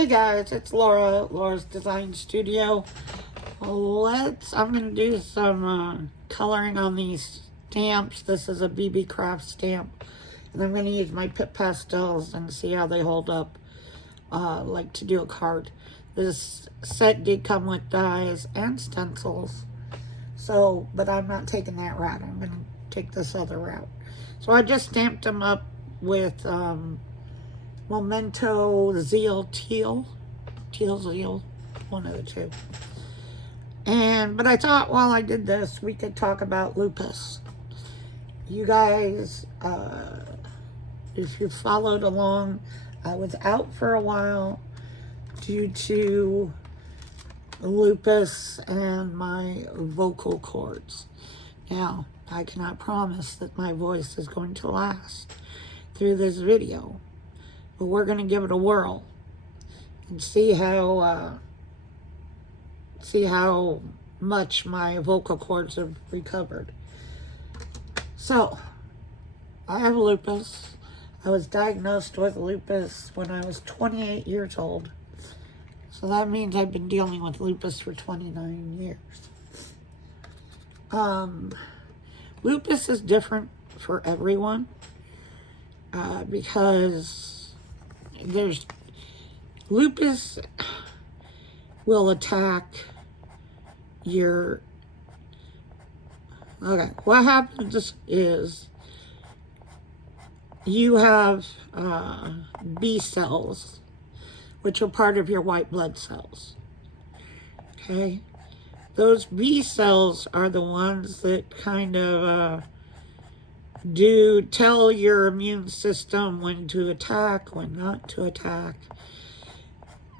Hey guys, it's Laura's Design Studio. I'm going to do some coloring on these stamps. This is a BB Craft stamp. And I'm going to use my Pip Pastels and see how they hold up, like to do a card. This set did come with dies and stencils. But I'm not taking that route. I'm going to take this other route. So I just stamped them up with Memento Teal, one of the two. But I thought while I did this, we could talk about lupus. You guys, if you followed along, I was out for a while due to lupus and my vocal cords. Now, I cannot promise that my voice is going to last through this video, but we're going to give it a whirl and see how much my vocal cords have recovered. So, I have lupus. I was diagnosed with lupus when I was 28 years old. So that means I've been dealing with lupus for 29 years. Lupus is different for everyone because lupus will attack your... Okay, what happens is you have B cells, which are part of your white blood cells. Okay? Those B cells are the ones that kind of tell your immune system when to attack, when not to attack.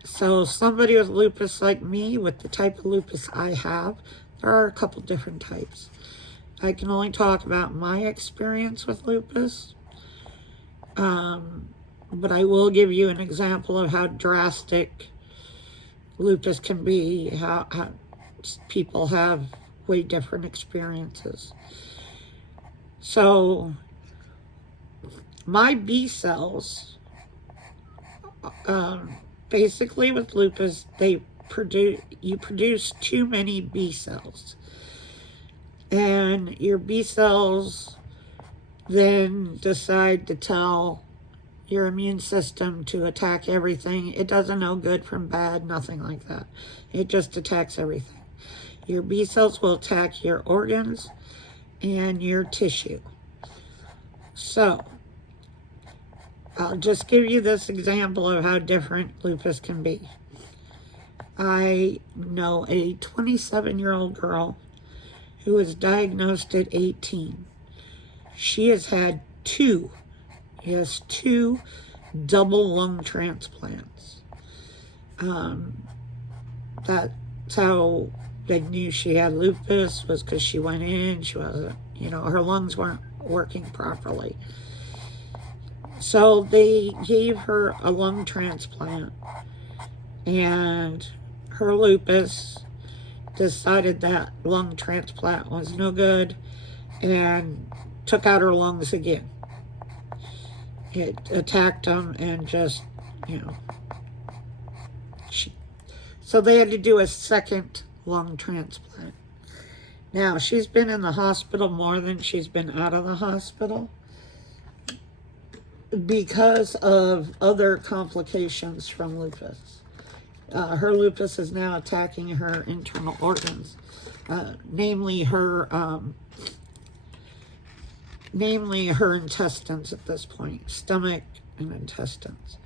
So somebody with lupus like me, with the type of lupus I have, there are a couple different types. I can only talk about my experience with lupus. But I will give you an example of how drastic lupus can be, how people have way different experiences. So, my B cells, basically with lupus, you produce too many B cells. And your B cells then decide to tell your immune system to attack everything. It doesn't know good from bad, nothing like that. It just attacks everything. Your B cells will attack your organs and your tissue. So, I'll just give you this example of how different lupus can be. I know a 27-year-old girl who was diagnosed at 18. She has had two double lung transplants. That's how they knew she had lupus, was because she went in, she wasn't, her lungs weren't working properly. So they gave her a lung transplant, and her lupus decided that lung transplant was no good and took out her lungs again. It attacked them and just, so they had to do a second lung transplant. Now, she's been in the hospital more than she's been out of the hospital because of other complications from lupus. Her lupus is now attacking her internal organs, namely her intestines at this point, stomach and intestines.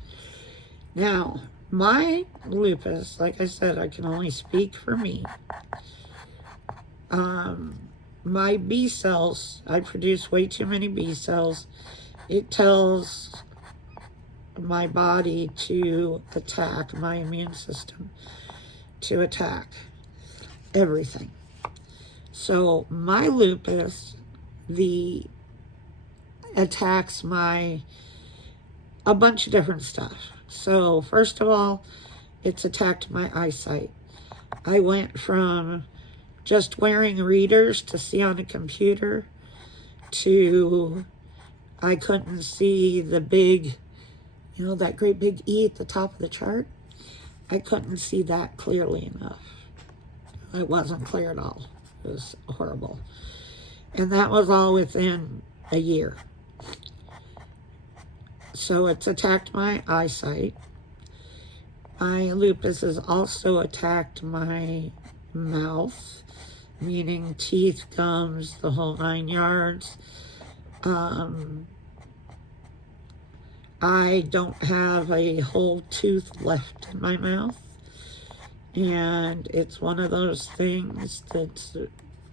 Now, my lupus, like I said, I can only speak for me. My B cells, I produce way too many B cells. It tells my body to attack, my immune system to attack everything. So my lupus, attacks a bunch of different stuff. So first of all, it's attacked my eyesight. I went from just wearing readers to see on a computer to I couldn't see the big, that great big E at the top of the chart. I couldn't see that clearly enough. It wasn't clear at all. It was horrible. And that was all within a year. So it's attacked my eyesight. My lupus has also attacked my mouth, meaning teeth, gums, the whole 9 yards. I don't have a whole tooth left in my mouth. And it's one of those things that's,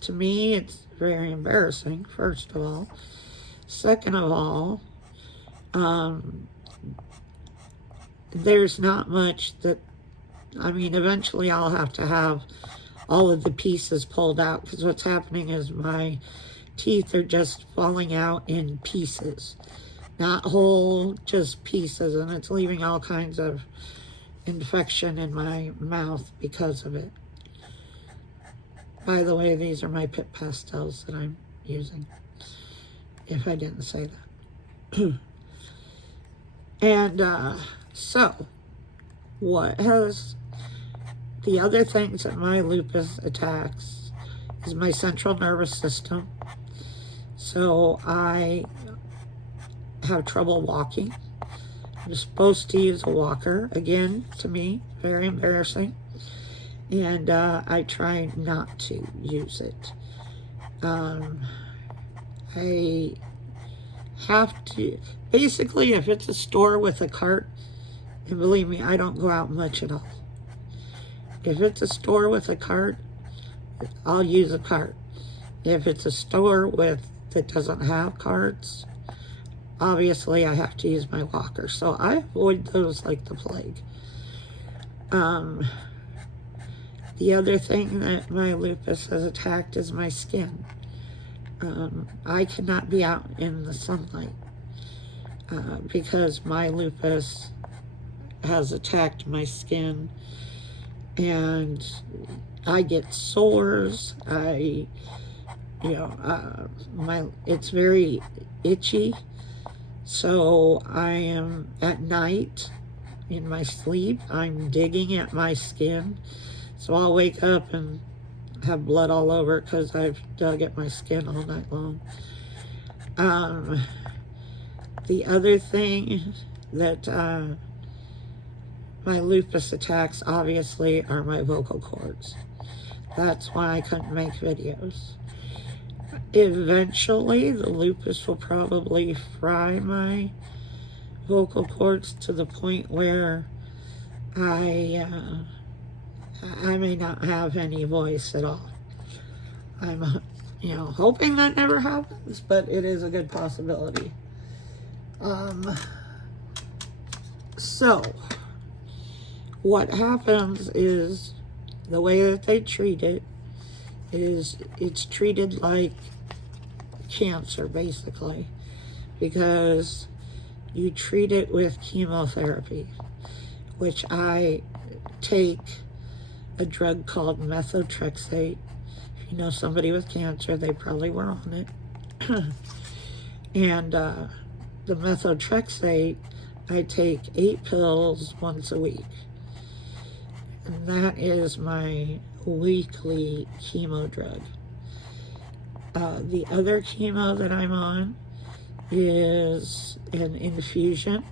to me, it's very embarrassing, first of all. Second of all, there's not much that, I mean, eventually I'll have to have all of the pieces pulled out, because what's happening is my teeth are just falling out in pieces. Not whole, just pieces, and it's leaving all kinds of infection in my mouth because of it. By the way, these are my Pip pastels that I'm using, if I didn't say that. And so, what has the other things that my lupus attacks is my central nervous system. So I have trouble walking. I'm supposed to use a walker. Again, to me, very embarrassing. And I try not to use it. I have to, basically, if it's a store with a cart, and believe me, I don't go out much at all. If it's a store with a cart, I'll use a cart. If it's a store that doesn't have carts, obviously I have to use my walker. So I avoid those like the plague. The other thing that my lupus has attacked is my skin. I cannot be out in the sunlight because my lupus has attacked my skin, and I get sores. It's very itchy. So I am at night in my sleep, I'm digging at my skin. So I'll wake up and have blood all over because I've dug at my skin all night long. The other thing that my lupus attacks, obviously, are my vocal cords. That's why I couldn't make videos. Eventually, the lupus will probably fry my vocal cords to the point where I may not have any voice at all. I'm, hoping that never happens, but it is a good possibility. So, what happens is, the way that they treat it is it's treated like cancer, basically, because you treat it with chemotherapy, which I take a drug called methotrexate. If you know somebody with cancer, they probably were on it. And the methotrexate, I take 8 pills once a week. And that is my weekly chemo drug. The other chemo that I'm on is an infusion.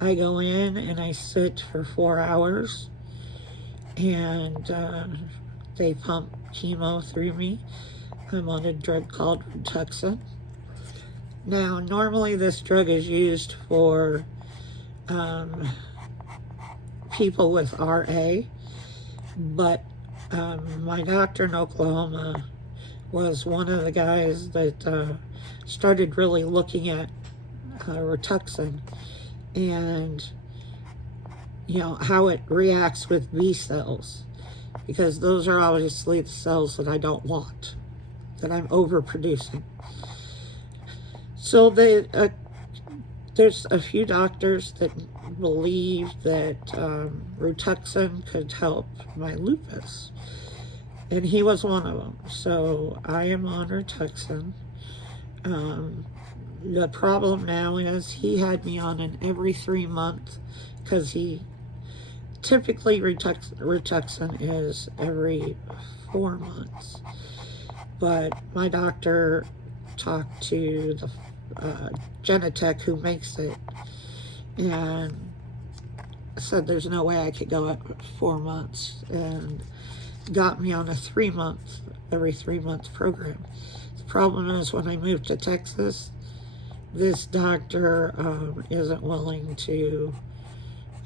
I go in and I sit for 4 hours, and they pump chemo through me. I'm on a drug called Rituxan. Now, normally this drug is used for people with RA, but my doctor in Oklahoma was one of the guys that started really looking at Rituxan and how it reacts with B cells, because those are obviously the cells that I don't want, that I'm overproducing. So there's a few doctors that believe that Rituxan could help my lupus, and he was one of them. So I am on Rituxan. The problem now is he had me on an every 3 month, because he typically Rituxan is every 4 months. But my doctor talked to the Genentech who makes it and said there's no way I could go up 4 months, and got me on a every 3 month program. The problem is when I moved to Texas, this doctor isn't willing to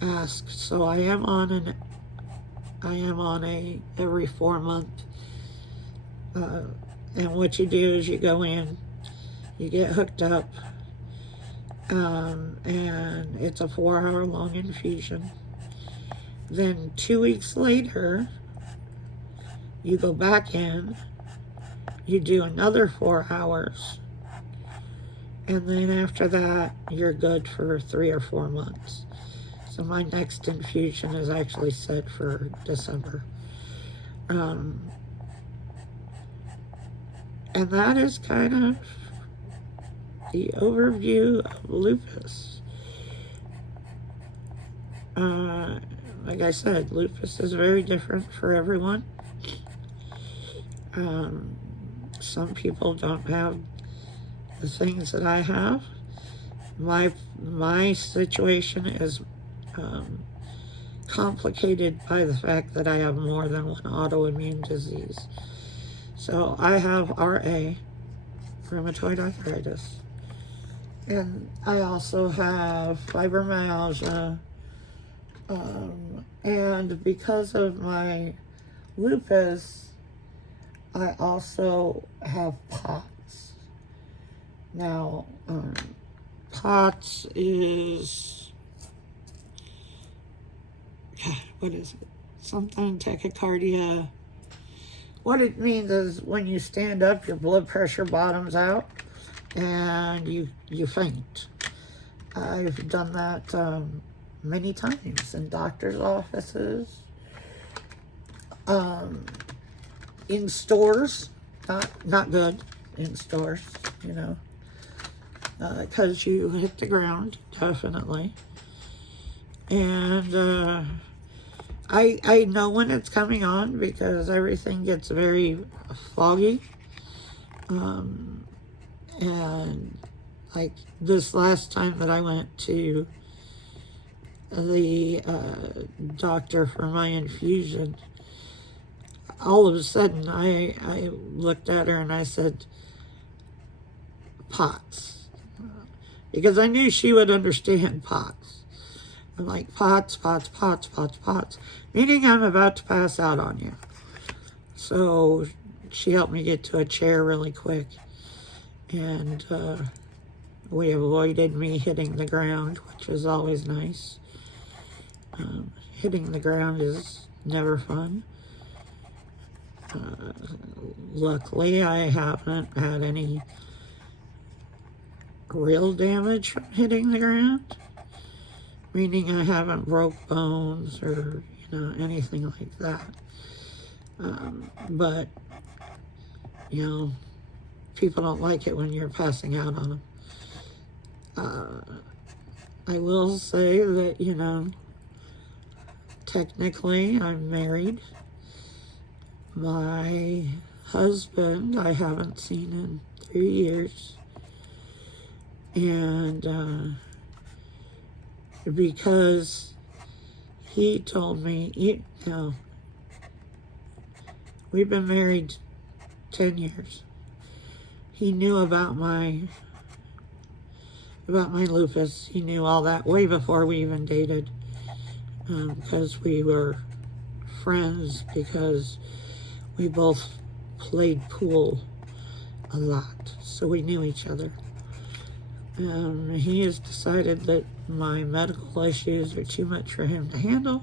ask, so I am on a every 4 month. And what you do is you go in, you get hooked up, and it's a 4-hour long infusion. Then 2 weeks later, you go back in, you do another 4 hours, and then after that, you're good for 3 or 4 months. So my next infusion is actually set for December. And that is kind of the overview of lupus. Like I said, lupus is very different for everyone. Some people don't have the things that I have. My situation is complicated by the fact that I have more than one autoimmune disease. So I have RA, rheumatoid arthritis, and I also have fibromyalgia, and because of my lupus, I also have POTS. Now, POTS is, what is it? Something tachycardia. What it means is when you stand up, your blood pressure bottoms out and you faint. I've done that many times in doctor's offices, in stores, not good in stores, you know, because you hit the ground, definitely. And I know when it's coming on because everything gets very foggy. And like this last time that I went to the doctor for my infusion, all of a sudden I looked at her and I said, POTS. Because I knew she would understand POTS. I'm like, POTS, meaning I'm about to pass out on you. So she helped me get to a chair really quick, and we avoided me hitting the ground, which is always nice. Hitting the ground is never fun. Luckily, I haven't had any real damage from hitting the ground. Meaning I haven't broke bones or, you know, anything like that. But, you know, people don't like it when you're passing out on them. I will say that, you know, technically I'm married. My husband I haven't seen in 3 years. And, because he told me, you know, we've been married 10 years. He knew about my lupus. He knew all that way before we even dated, because we were friends, because we both played pool a lot, so we knew each other. He has decided that my medical issues are too much for him to handle,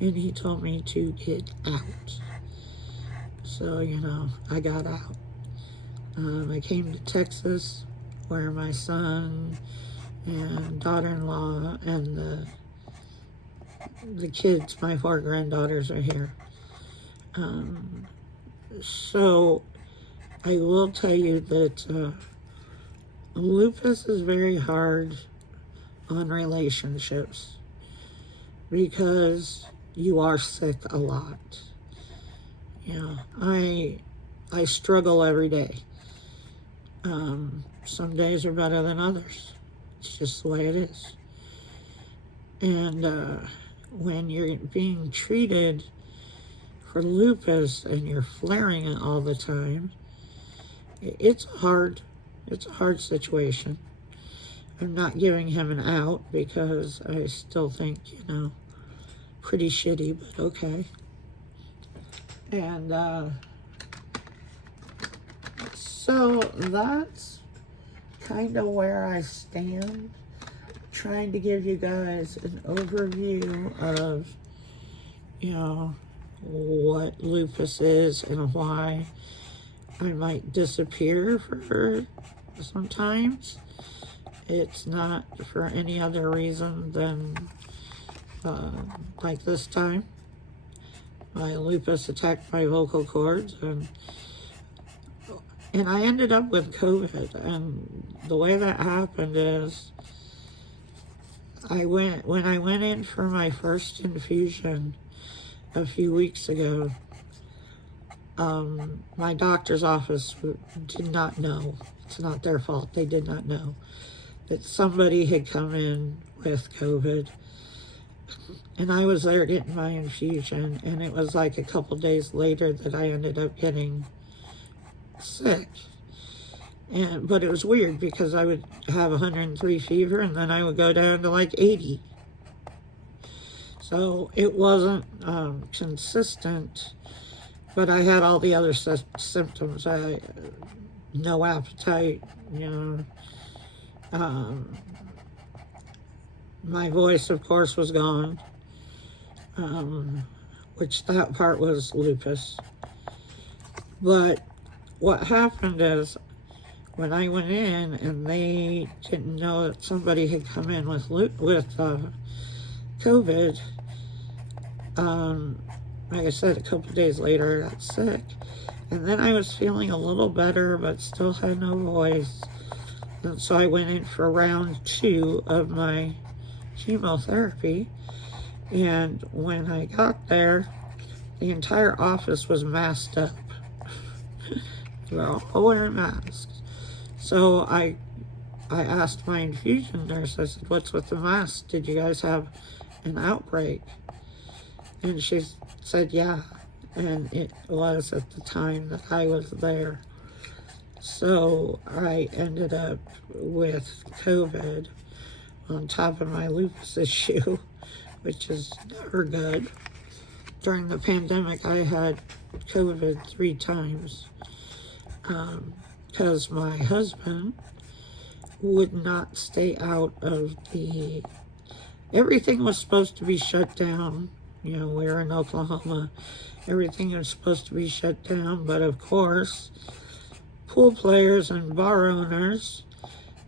and he told me to get out. So, you know, I got out. I came to Texas, where my son and daughter-in-law and the kids, my 4 granddaughters, are here. So I will tell you that lupus is very hard on relationships, because you are sick a lot. I struggle every day. Some days are better than others. It's just the way it is. And when you're being treated for lupus and you're flaring it all the time, it's a hard situation. I'm not giving him an out because I still think, pretty shitty, but okay. And so that's kind of where I stand. Trying to give you guys an overview of, what lupus is and why I might disappear for sometimes. It's not for any other reason than like this time. My lupus attacked my vocal cords, and I ended up with COVID. And the way that happened is when I went in for my first infusion a few weeks ago, my doctor's office did not know. It's not their fault. They did not know that somebody had come in with COVID. And I was there getting my infusion, and it was like a couple days later that I ended up getting sick. But it was weird because I would have 103 fever, and then I would go down to like 80. So it wasn't consistent, but I had all the other symptoms. No appetite, my voice, of course, was gone, which that part was lupus. But what happened is when I went in and they didn't know that somebody had come in with COVID, like I said, a couple days later I got sick. And then I was feeling a little better, but still had no voice. And so I went in for round 2 of my chemotherapy. And when I got there, the entire office was masked up. They were all wearing masks. So I asked my infusion nurse, I said, "What's with the mask? Did you guys have an outbreak?" And she said, "Yeah." And it was at the time that I was there. So I ended up with COVID on top of my lupus issue, which is never good. During the pandemic, I had COVID 3 times because my husband would not stay out of everything was supposed to be shut down. We're in Oklahoma. Everything was supposed to be shut down, but of course, pool players and bar owners,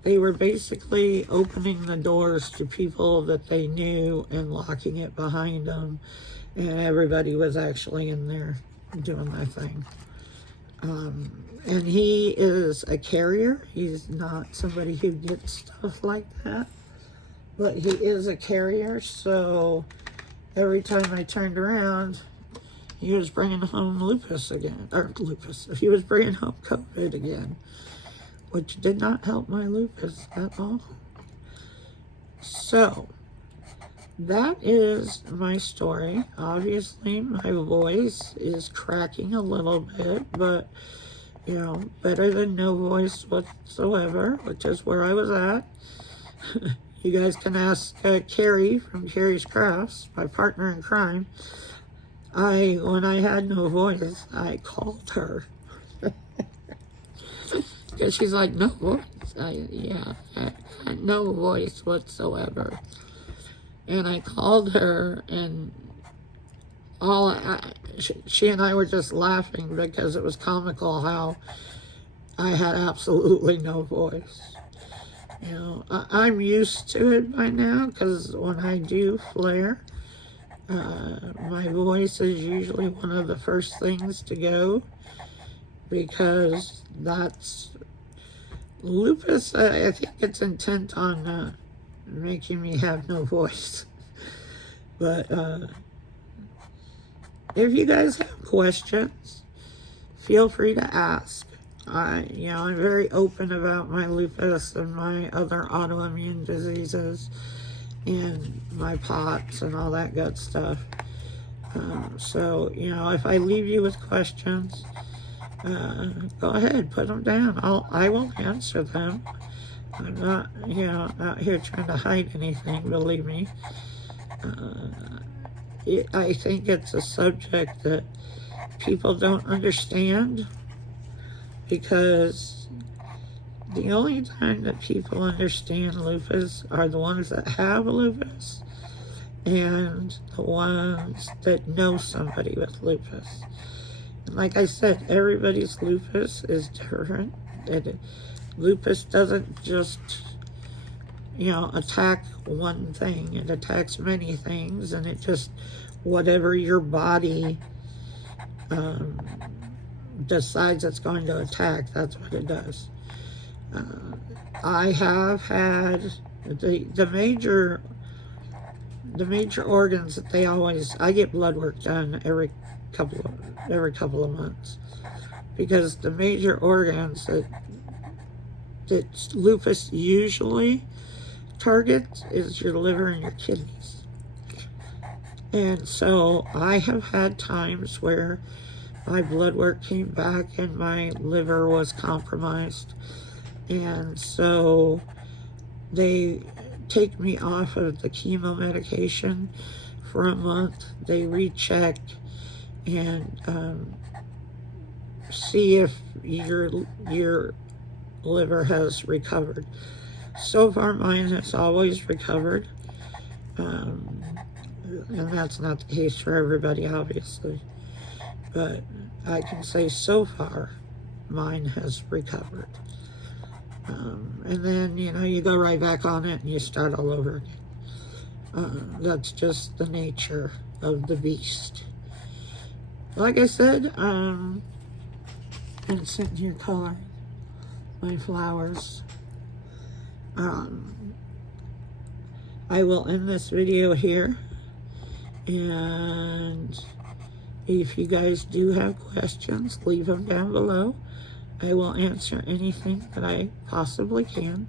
they were basically opening the doors to people that they knew and locking it behind them, and everybody was actually in there doing their thing. And he is a carrier. He's not somebody who gets stuff like that, but he is a carrier, so every time I turned around, he was bringing home lupus again, he was bringing home COVID again, which did not help my lupus at all. So, that is my story. Obviously, my voice is cracking a little bit, but, better than no voice whatsoever, which is where I was at. You guys can ask Carrie from Carrie's Crafts, my partner in crime. When I had no voice, I called her. Because she's like, "No voice?" I had no voice whatsoever. And I called her, and she and I were just laughing because it was comical how I had absolutely no voice. I'm used to it by now because when I do flare, my voice is usually one of the first things to go because that's lupus. I think it's intent on making me have no voice. But if you guys have questions, feel free to ask. I'm very open about my lupus and my other autoimmune diseases and my POTS and all that good stuff. So, if I leave you with questions, go ahead, put them down. I will answer them. I'm not, out here trying to hide anything, believe me. I think it's a subject that people don't understand, because the only time that people understand lupus are the ones that have lupus and the ones that know somebody with lupus. And like I said, everybody's lupus is different. Lupus doesn't just, attack one thing. It attacks many things, and it just, whatever your body decides it's going to attack, that's what it does. I have had the major organs that I get blood work done every couple of months, because the major organs that lupus usually targets is your liver and your kidneys. And so I have had times where my blood work came back and my liver was compromised, and so they take me off of the chemo medication for a month. They recheck and see if your liver has recovered. So far, mine has always recovered, and that's not the case for everybody, obviously. But I can say so far, mine has recovered. And then, you go right back on it and you start all over again. That's just the nature of the beast. Like I said, I'm sitting here coloring my flowers. I will end this video here, and if you guys do have questions, leave them down below. I will answer anything that I possibly can.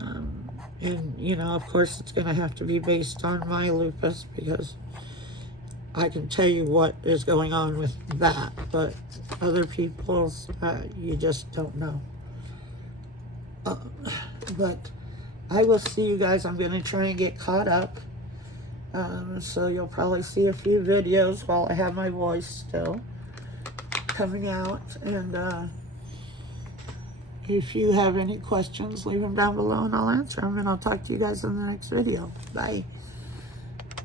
And, of course, it's going to have to be based on my lupus, because I can tell you what is going on with that, but other people's, you just don't know. But I will see you guys. I'm going to try and get caught up. So you'll probably see a few videos while I have my voice still coming out. And if you have any questions, leave them down below and I'll answer them. And I'll talk to you guys in the next video. Bye.